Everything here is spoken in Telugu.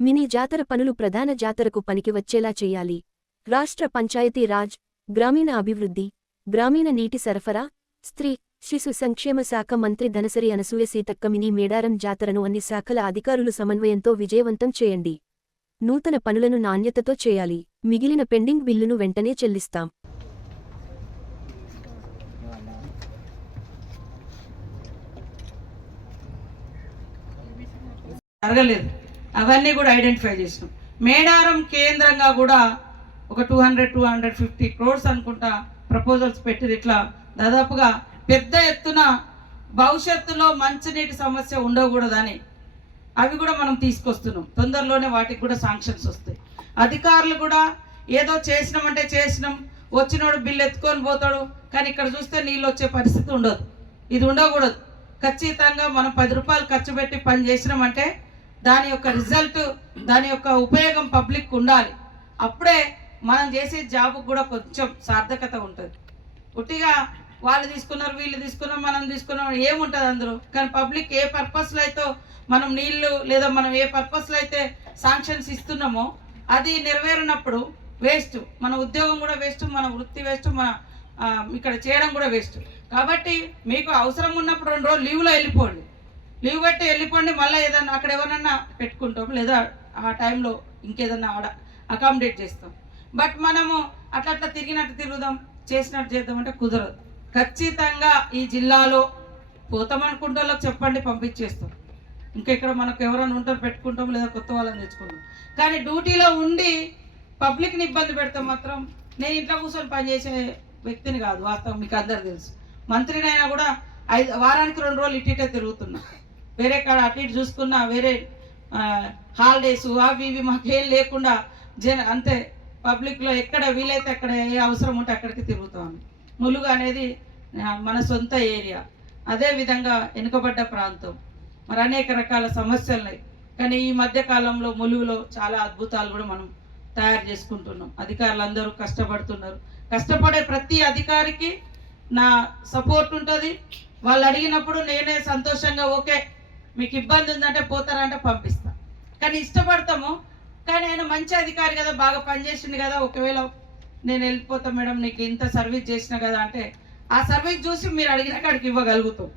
మినీ జాతర పనులు ప్రధాన జాతరకు పనికి వచ్చేలా చేయాలి. రాష్ట్ర పంచాయతీ రాజ్ గ్రామీణ అభివృద్ధి గ్రామీణ నీటి సరఫరా స్త్రీ శిశు సంక్షేమ శాఖ మంత్రి ధనసరి అనసూయ సీతక్క మినీ మేడారం జాతరను అన్ని శాఖల అధికారులు సమన్వయంతో విజయవంతం చేయండి. నూతన పనులను నాణ్యతతో చేయాలి. మిగిలిన పెండింగ్ బిల్లును వెంటనే చెల్లిస్తాం. జరగలేదు. అవన్నీ కూడా ఐడెంటిఫై చేసినాం. మేడారం కేంద్రంగా కూడా ఒక two hundred two hundred fifty crores అనుకుంటా ప్రపోజల్స్ పెట్టిరు ఇట్లా దాదాపుగా పెద్ద ఎత్తున భవిష్యత్తులో మంచినీటి సమస్య ఉండకూడదని అవి కూడా మనం తీసుకొస్తున్నాం. తొందరలోనే వాటికి కూడా శాంక్షన్స్ వస్తాయి. అధికారులు కూడా ఏదో చేసినామంటే చేసినాం. వచ్చినోడు బిల్లు ఎత్తుకొని పోతాడు. కానీ ఇక్కడ చూస్తే నీళ్ళు వచ్చే పరిస్థితి ఉండదు. ఇది ఉండకూడదు. ఖచ్చితంగా మనం పది రూపాయలు ఖర్చు పెట్టి పని చేసినామంటే దాని యొక్క రిజల్ట్ దాని యొక్క ఉపయోగం పబ్లిక్ ఉండాలి. అప్పుడే మనం చేసే జాబ్ కూడా కొంచెం సార్థకత ఉంటుంది. ఉట్టిగా వాళ్ళు తీసుకున్నారు వీళ్ళు తీసుకున్నాం మనం తీసుకున్నాం ఏముంటుంది అందులో? కానీ పబ్లిక్ ఏ పర్పస్లో అయితే మనం నీళ్ళు లేదా మనం ఏ పర్పస్లో అయితే శాంక్షన్స్ ఇస్తున్నామో అది నెరవేరినప్పుడు వేస్ట్ మన ఉద్యోగం కూడా వేస్ట్ మన వృత్తి వేస్ట్ మన ఇక్కడ చేయడం కూడా వేస్ట్ కాబట్టి మీకు అవసరం ఉన్నప్పుడు రెండు రోజులు లీవ్లో వెళ్ళిపోండి. లీవ్ పెట్టి వెళ్ళిపోండి మళ్ళీ ఏదన్నా అక్కడ ఎవరన్నా పెట్టుకుంటాం లేదా ఆ టైంలో ఇంకేదన్నా ఆడ అకామిడేట్ చేస్తాం. బట్ మనము అట్లా అట్లా తిరిగినట్టు తిరుగుదాం చేసినట్టు చేద్దామంటే కుదరదు. ఖచ్చితంగా ఈ జిల్లాలో పోతామనుకుంటే వాళ్ళకి చెప్పండి పంపించేస్తాం. ఇంకా ఇక్కడ మనకు ఎవరైనా ఉంటారు పెట్టుకుంటాం లేదా కొత్త వాళ్ళని తెచ్చుకుంటాం. కానీ డ్యూటీలో ఉండి పబ్లిక్ని ఇబ్బంది పెడతాం మాత్రం. నేను ఇంట్లో కూర్చొని పనిచేసే వ్యక్తిని కాదు వాస్తవం మీకు అందరు తెలుసు. మంత్రినైనా కూడా ఐదు వారానికి రెండు రోజులు ఇటు తిరుగుతున్నా. వేరే కాడ అటు ఇటు చూసుకున్నా వేరే హాలిడేస్ అవి ఇవి మాకేం లేకుండా జన అంతే పబ్లిక్లో ఎక్కడ వీలైతే అక్కడ ఏ అవసరం ఉంటే అక్కడికి తిరుగుతాను ములుగు అనేది మన సొంత ఏరియా. అదే విధంగా వెనుకబడ్డ ప్రాంతం. మరి అనేక రకాల సమస్యలు ఉన్నాయి కానీ ఈ మధ్య కాలంలో ములుగులో చాలా అద్భుతాలు కూడా మనం తయారు చేసుకుంటున్నాం. అధికారులు అందరూ కష్టపడుతున్నారు. కష్టపడే ప్రతి అధికారికి నా సపోర్ట్ ఉంటుంది. వాళ్ళు అడిగినప్పుడు నేనే సంతోషంగా ఓకే మీకు ఇబ్బంది ఉందంటే పోతారంటే పంపిస్తా. కానీ ఇష్టపడతాము కానీ ఆయన మంచి అధికారి కదా బాగా పనిచేసింది కదా ఒకవేళ నేను వెళ్ళిపోతాం మేడం నీకు ఇంత సర్వీస్ చేసిన కదా అంటే ఆ సర్వీస్ చూసి మీరు అడిగిన కాడికి ఇవ్వగలుగుతాం.